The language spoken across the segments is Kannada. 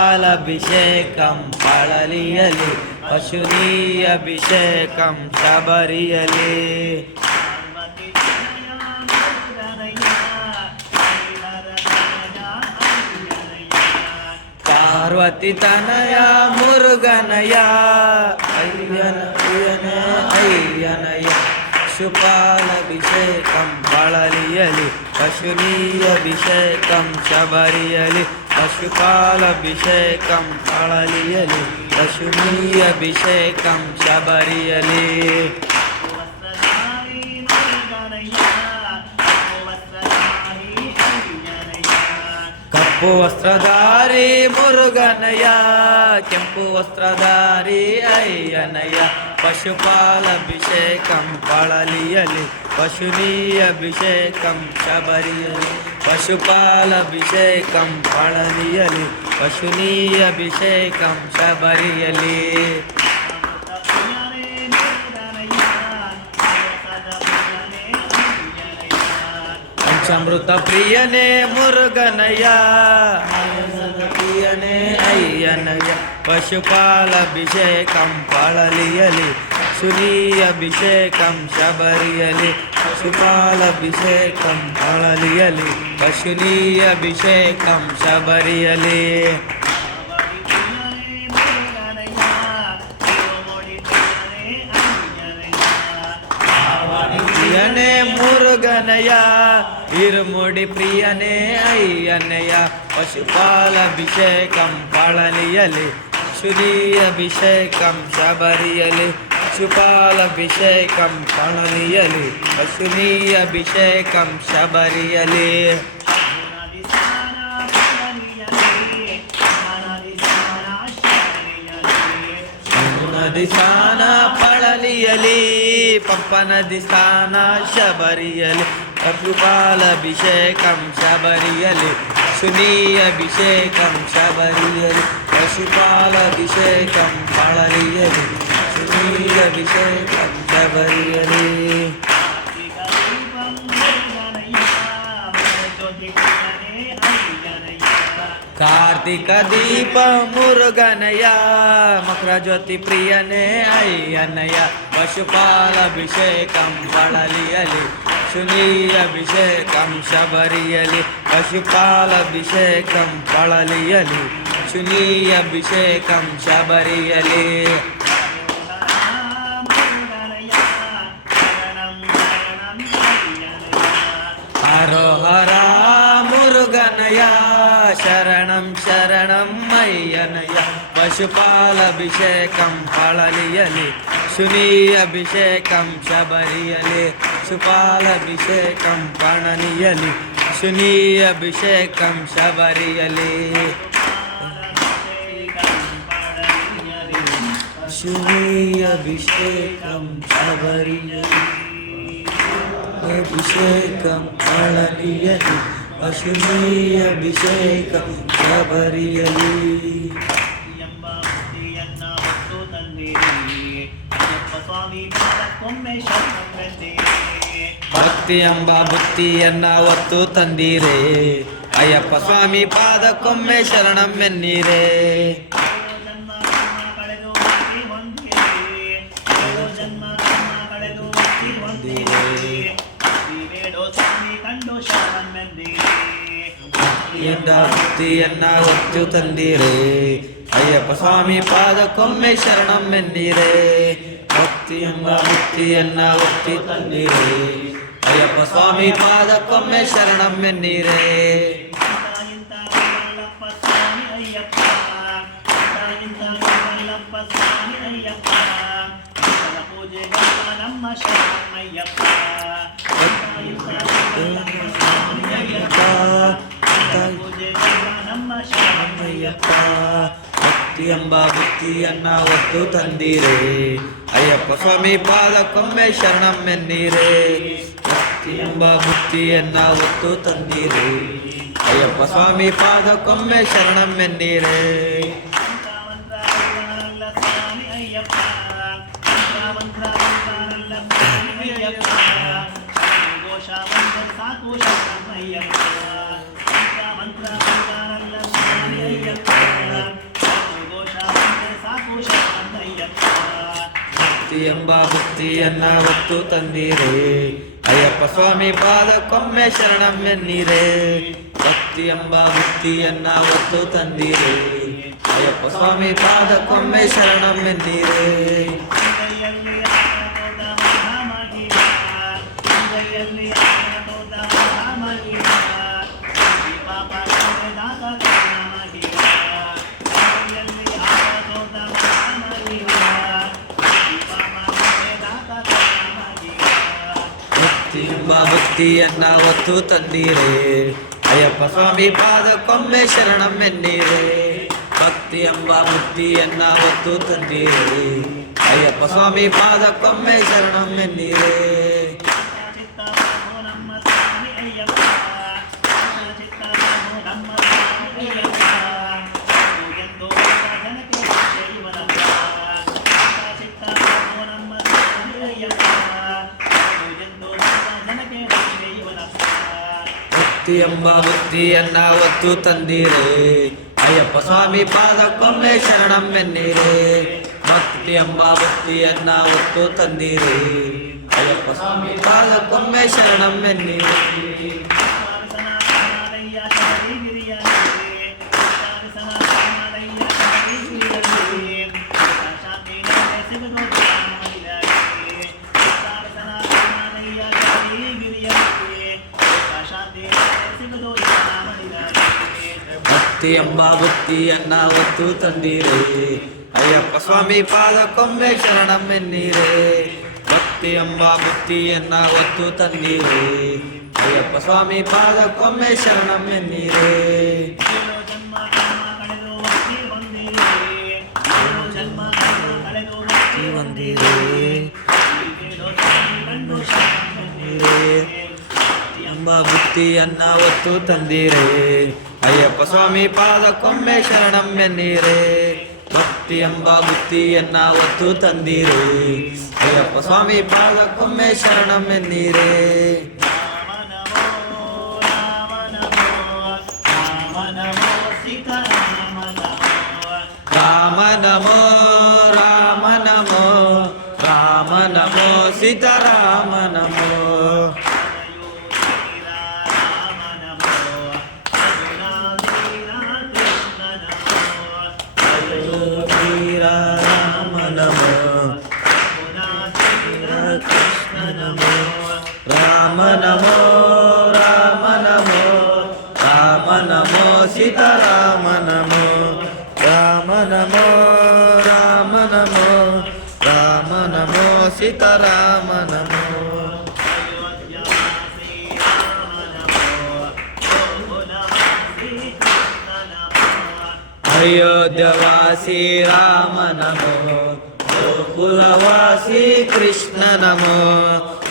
పశుపాలభిషేకం పళలియలి పశునీయభిషేకం శబరియలి పార్వతి తనయ మురుగనయ అయ్యన అయ్యనయ పశుపాలభిషేకం పళలియలి పశునీయభిషేకం శబరియలి పశుపాలభిషేకం పళలియలి పశునీయభిషేకం శబరియలి కప్పు వస్త్రధారి మురుగనయ ಕೆಂಪು ವಸ್ತ್ರಧಾರಿ ಅಯ್ಯನಯ ಪಶುಪಾಲಭಿಷೇಕಂ ಪಳಲಿಯಲಿ ಪಶುನೀಯಭಿಷೇಕಂ ಶಬರಿಯಲಿ ಪಶುಪಾಲಭಿಷೇಕಂ ಪಳಲಿಯಲಿ ಪಶುನೀಯಭಿಷೇಕಂ ಶಬರಿಯಲಿ ಪಂಚಾಮೃತ ಪ್ರಿಯನೇ ಮುರುಗನಯ ಪ್ರಿಯನೇ ಅಯ್ಯನಯ ಪಶುಪಾಲಭಿಷೇಕಂ ಪಳಲಿಯಲಿ ಪಶುನೀಯಭಿಷೇಕಂ ಶಬರಿಯಲಿ ಪಶುಪಾಲಭಿಷೇಕಂ ಪಳಲಿಯಲಿ ಪಶುನೀಯಭಿಷೇಕಂ ಶಬರಿಯಲಿ ಪ್ರಿಯನೇ ಮುರುಗನಯ ಇರುಮುಡಿ ಪ್ರಿಯನೇ ಅಯ್ಯನಯ ಪಶುಪಾಲಭಿಷೇಕಂ ಪಳಲಿಯಲಿ ಪಶುನೀಯಭಿಷೇಕಂ ಶಬರಿಯಲಿ ಪಶುಪಾಲಭಿಷೇಕಂ ಪಳಲಿಯಲಿ ಪಶುನೀಯಭಿಷೇಕಂ ಶಬರಿಯಲಿ ನದಿ ಸ್ನಾನ ಪಳಲಿಯಲಿ ಪಂಪ ನದಿ ಸ್ನಾನ ಶಬರಿಯಲಿ ಪಶುಪಾಲಭಿಷೇಕಂ ಶಬರಿಯಲಿ ಪಶುನೀಯಭಿಷೇಕಂ ಶಬರಿಯಲಿ ಪಶುಪಾಲಭಿಷೇಕಂ ಪಳಲಿಯಲಿ ಪಶುನೀಯಭಿಷೇಕಂ ಶಬರಿಯಲಿ ಕಾರ್ತಿಕ ದೀಪ ಮುರುಗನಯ ಮಕರ ಜ್ಯೋತಿ ಪ್ರಿಯನೇ ಅಯ್ಯನಯ ಪಶುಪಾಲಭಿಷೇಕಂ ಪಳಲಿಯಲಿ ಪಶುನೀಯಭಿಷೇಕಂ ಶಬರಿಯಲಿ ಪಶುಪಾಲಭಿಷೇಕಂ ಪಳಲಿಯಲಿ ಪಶುನೀಯಭಿಷೇಕಂ ಶಬರಿಯಲಿ ಹರೋಹರ ಮುರುಗನಯ ಶರಣಂ ಶರಣಂ ಅಯ್ಯನಯ ಪಶುಪಾಲಭಿಷೇಕಂ ಪಳಲಿಯಲಿ ಪಶುನೀಯಭಿಷೇಕಂ ಶಬರಿಯಲಿ ಪಶುಪಾಲಭಿಷೇಕಂ ಪಳಲಿಯಲಿ ಪಶುನೀಯಭಿಷೇಕಂ ಶಬರಿಯಲಿ ಪಶುನೀಯಭಿಷೇಕಂ ಶಬರಿಯಲಿ ಅಭಿಷೇಕಂ ಪಳಲಿಯಲಿ ಪಶುನೀಯಭಿಷೇಕಂ ಶಬರಿಯಲಿ ಭಕ್ತಿ ಎಂಬ ಭಕ್ತಿಯನ್ನ ಒತ್ತು ತಂದೀರೇ ಅಯ್ಯಪ್ಪ ಸ್ವಾಮಿ ಪಾದಕ್ಕೊಮ್ಮೆ ಶರಣಮೆನ್ನೀರೇ ಭಕ್ತಿಯನ್ನ ಒತ್ತು ತಂದೀರೇ ಅಯ್ಯಪ್ಪ ಸ್ವಾಮಿ ಪಾದಕ್ಕೊಮ್ಮೆ ಶರಣಮೆನ್ನೀರೇ ಭಕ್ತಿ ಎಂಬ ಭಕ್ತಿಯನ್ನ ಒತ್ತಿ ತಂದೀರೇ ಅಯ್ಯಪ್ಪ ಸ್ವಾಮಿ ಪಾದಕ್ಕೊಮ್ಮೆ ಶರಣಮೆನ್ನೀರೇ ಭಕ್ತಿ ಎಂಬ ಭಕ್ತಿಯನ್ನ ಒತ್ತು ತಂದೀರೇ ಅಯ್ಯಪ್ಪ ಸ್ವಾಮಿ ಪಾದಕ್ಕೊಮ್ಮೆ ಶರಣಮೆನ್ನೀರೇ ಭಕ್ತಿ ಎಂಬ ಭಕ್ತಿಯನ್ನ ಒತ್ತು ತಂದೀರೇ ಅಯ್ಯಪ್ಪ ಸ್ವಾಮಿ ಪಾದಕ್ಕೊಮ್ಮೆ ಶರಣಮೆನ್ನೀರೇ ಸಾಕು ಶರಣಯ್ಯಪ್ಪ ಮಂತ್ರ ಮಂತ್ರ ಅಯ್ಯಪ್ಪ ಘೋಷ ಮಂತ್ರ ಸಾಕು ಶರಣಯ್ಯಪ್ಪ ಭಕ್ತಿ ಎಂಬ ಭಕ್ತಿಯನ್ನ ಹೊತ್ತು ತಂದಿರೆ ಅಯ್ಯಪ್ಪ ಸ್ವಾಮಿ ಪಾದಕ್ಕೊಮ್ಮೆ ಶರಣಮ್ಮೆನ್ನೀರೆ ಭಕ್ತಿ ಎಂಬ ಭಕ್ತಿಯನ್ನ ಹೊತ್ತು ತಂದಿರೆ ಅಯ್ಯಪ್ಪ ಸ್ವಾಮಿ ಪಾದಕ್ಕೊಮ್ಮೆ ಶರಣಮ್ಮೆನ್ನೀರೆ ಎಂಬ ಭಕ್ತಿಯನ್ನ ಹೊತ್ತು ತಂದಿರೆ ಅಯ್ಯಪ್ಪ ಸ್ವಾಮಿ ಪಾದಕ್ಕೊಮ್ಮೆ ಶರಣಮ್ಮೆನ್ನೀರೆ ಭಕ್ತಿ ಎಂಬ ಭಕ್ತಿಯನ್ನ ಹೊತ್ತು ತಂದಿರೆ ಅಯ್ಯಪ್ಪ ಸ್ವಾಮಿ ಪಾದಕ್ಕೊಮ್ಮೆ ಶರಣಮ್ಮೆನ್ನೀರೆ ಭಕ್ತಿ ಎಂಬ ಭಕ್ತಿಯನ್ನ ಹೊತ್ತು ತಂದಿರೆ ಅಯ್ಯಪ್ಪ ಸ್ವಾಮಿ ಪಾದಕ್ಕೊಮ್ಮೆ ಶರಣಮ್ಮೆನ್ನೀರೆ ಭಕ್ತಿ ಎಂಬ ಭಕ್ತಿಯನ್ನ ಹೊತ್ತು ತಂದಿರೆ ಅಯ್ಯಪ್ಪ ಸ್ವಾಮಿ ಪಾದಕ್ಕೊಮ್ಮೆ ಶರಣಮ್ಮೆನ್ನೀರೆ ಭಕ್ತಿ ಎಂಬ ಭಕ್ತಿಯನ್ನ ಹೊತ್ತು ತಂದಿರೆ ಅಯ್ಯಪ್ಪ ಸ್ವಾಮಿ ಪಾದಕ್ಕೊಮ್ಮೆ ಶರಣಮ್ಮೆನ್ನೀರೆ ಭಕ್ತಿ ಎಂಬ ಭಕ್ತಿಯನ್ನ ಹೊತ್ತು ತಂದಿರೆ ಅಯ್ಯಪ್ಪ ಸ್ವಾಮಿ ಪಾದಕ್ಕೊಮ್ಮೆ ಶರಣಮ್ಮೆನ್ನೀರೆ ಎಂಬ ಭಕ್ತಿಯನ್ನ ಹೊತ್ತು ತಂದಿರೆ ಅಯ್ಯಪ್ಪ ಸ್ವಾಮಿ ಪಾದಕ್ಕೊಮ್ಮೆ ಶರಣಮ್ಮೆನ್ನೀರೆ ಭಕ್ತಿ ಎಂಬ ಭಕ್ತಿಯನ್ನ ಹೊತ್ತು ತಂದಿರೆ ಅಯ್ಯಪ್ಪ ಸ್ವಾಮಿ ಪಾದಕ್ಕೊಮ್ಮೆ ಶರಣಮ್ಮೆನ್ನೀರೆ ರಾಮ ನಮೋ ರಾಮ ನಮೋ ರಾಮ ನಮೋ ಸೀತಾರಾಮ ನಮೋ ರಾಮ ನಮೋ ರಾಮ ನಮೋ ರಾಮ ನಮೋ ಸೀತಾರಾಮ ನಮೋ ರಾಮ ನಮೋ ರಾಮ ನಮೋ ರಾಮ ನಮೋ ಸೀತಾರಾಮ ನಮೋ ಅಯೋಧ್ಯವಾಸಿ ರಾಮ ನಮೋ ಗೋಕುಲವಾಸಿ ಕೃಷ್ಣ ನಮೋ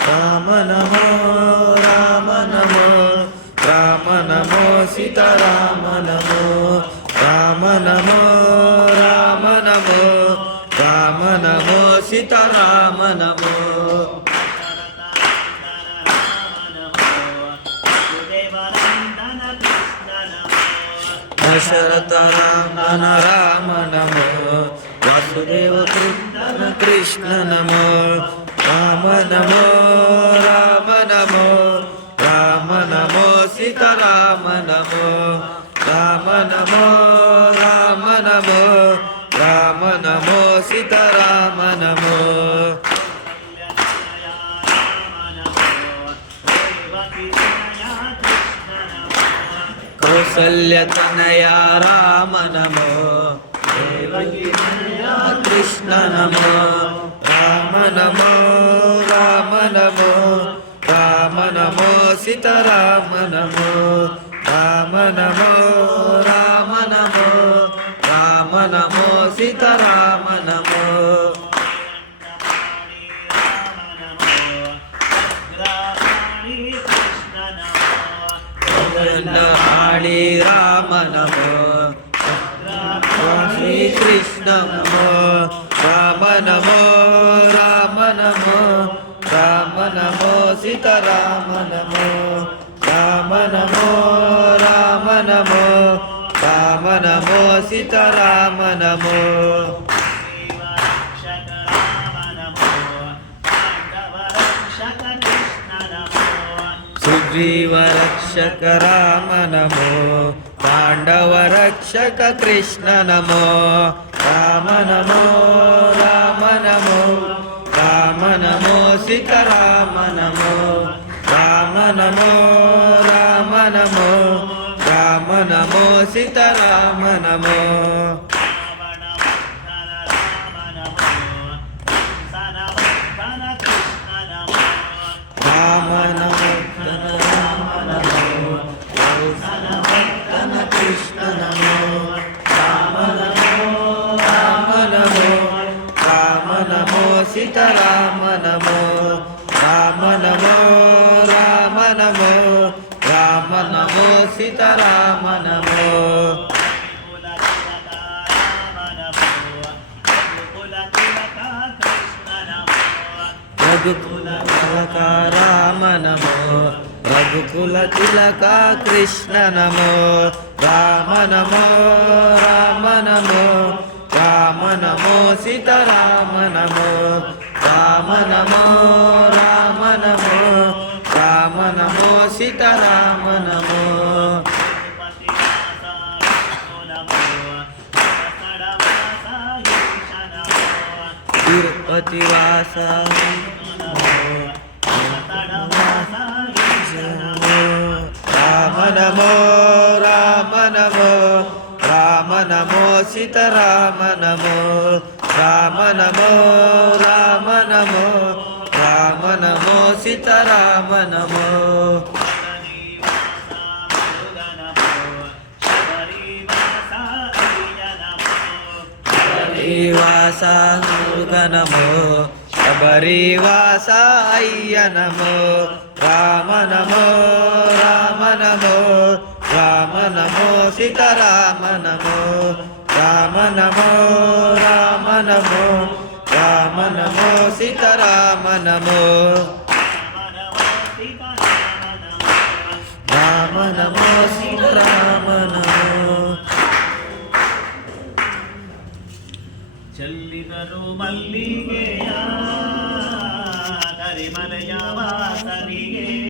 ರಾಮ ನಮೋ ರಾಮ ನಮೋ ರಾಮ ನಮೋ ಸೀತಾರಾಮ ನಮೋ ರಾಮ ನಮೋ ರಾಮ ನಮೋ ರಾಮ ನಮೋ ಸೀತಾರಾಮ ನಮೋ ದಶರಥ ರಾಮನ ರಾಮ ನಮೋ ವಾಸುದೇವ ಕೃಷ್ಣನ ಕೃಷ್ಣ ನಮೋ ರಾಮ ನಮೋ ರಾಮ ನಮೋ ರಾಮ ನಮೋ ಸೀತಾರಾಮ ನಮೋ ರಾಮ ನಮೋ ರಾಮ ನಮೋ ರಾಮ ನಮೋ ಸೀತಾರಾಮ ನಮೋ ಕೌಸಲ್ಯ ತನಯ ರಾಮ ನಮೋ ದೇವಕಿ ತನಯ ಕೃಷ್ಣ ನಮೋ ರಾಮ ನಮೋ ರಾಮ ನಮೋ ರಾಮ ನಮೋ ಸೀತಾರಾಮ ನಮೋ ರಾಮ ನಮೋ ರಾಮ ನಮೋ ರಾಮ ನಮೋ ಸೀತಾರಾಮ ನಮೋ ಆಳಿ ರಾಮ ನಮೋ ಶ್ರೀ ಕೃಷ್ಣ ನಮೋ ರಾಮ ನಮೋ ರಾಮ ನಮೋ ರಾಮ ನಮೋ ಸೀತಾರಾಮ ನಮೋ ಸೀತಾರಾಮ ನಮೋ ಸುಗ್ರೀವ ರಕ್ಷಕ ರಾಮ ನಮೋ ಪಾಂಡವ ರಕ್ಷಕ ಕೃಷ್ಣ ನಮೋ ರಾಮ ನಮೋ ರಾಮ ನಮೋ ರಾಮ ನಮೋ ಸೀತಾರಾಮ ನಮೋ ರಾಮ ನಮೋ ರಾಮ ನಮೋ ರಾಮ ನಮೋ ಸೀತಾರಾಮ ನಮೋ ರಾಮ ನಮೋ ರಾಮ ನಮೋ ಕೃಷ್ಣ ನಮೋ ರಾಮ ನಮೋ ರಾಮ ನಮೋ ರಾಮ ನಮೋ ಸೀತಾರಾಮ ನಮೋ ರಾಮ ನಮೋ ರಾಮ ನಮೋ ರಾಮ ನಮೋ ಸೀತಾರಾಮ ನಮೋ ರಘುಕುಲ ತಿಲಕ ರಾಮ ನಮೋ ರಘುಕುಲ ತಿಲಕ ಕೃಷ್ಣ ನಮೋ ರಾಮ ನಮೋ ರಾಮ ನಮೋ ರಾಮ ನಮೋ ಸೀತಾರಾಮ ನಮೋ ರಾಮ ನಮೋ ರಾಮ ನಮೋ ರಾಮ ನಮೋ ಸೀತಾರಾಮ ನಮೋ ತಿರುಪತಿ ವಾಸ ರಾಮ ನಮೋ ರಾಮ ನಮೋ ರಾಮ ನಮೋ ಸೀತಾರಾಮ ನಮೋ ರಾಮ ನಮೋ ರಾಮ ನಮೋ ರಾಮ ನಮೋ ಸೀತಾರಾಮ ನಮೋ ವಾಸ ಮುರುಗ ನಮೋ ಶಬರಿವಾಸ ಅಯ್ಯ ನಮೋ ರಾಮ ನಮೋ ರಾಮ ನಮೋ ರಾಮ ನಮೋ ಸೀತಾರಾಮ ನಮೋ ರಾಮ ನಮೋ ರಾಮ ನಮೋ ರಾಮ ನಮೋ ಸೀತಾರಾಮ ನಮೋ ರಾಮ ನಮೋ ಸೀತಾರಾಮ ನಮೋ ಚೆಲ್ಲಿದರು ಮಲ್ಲಿಗೆ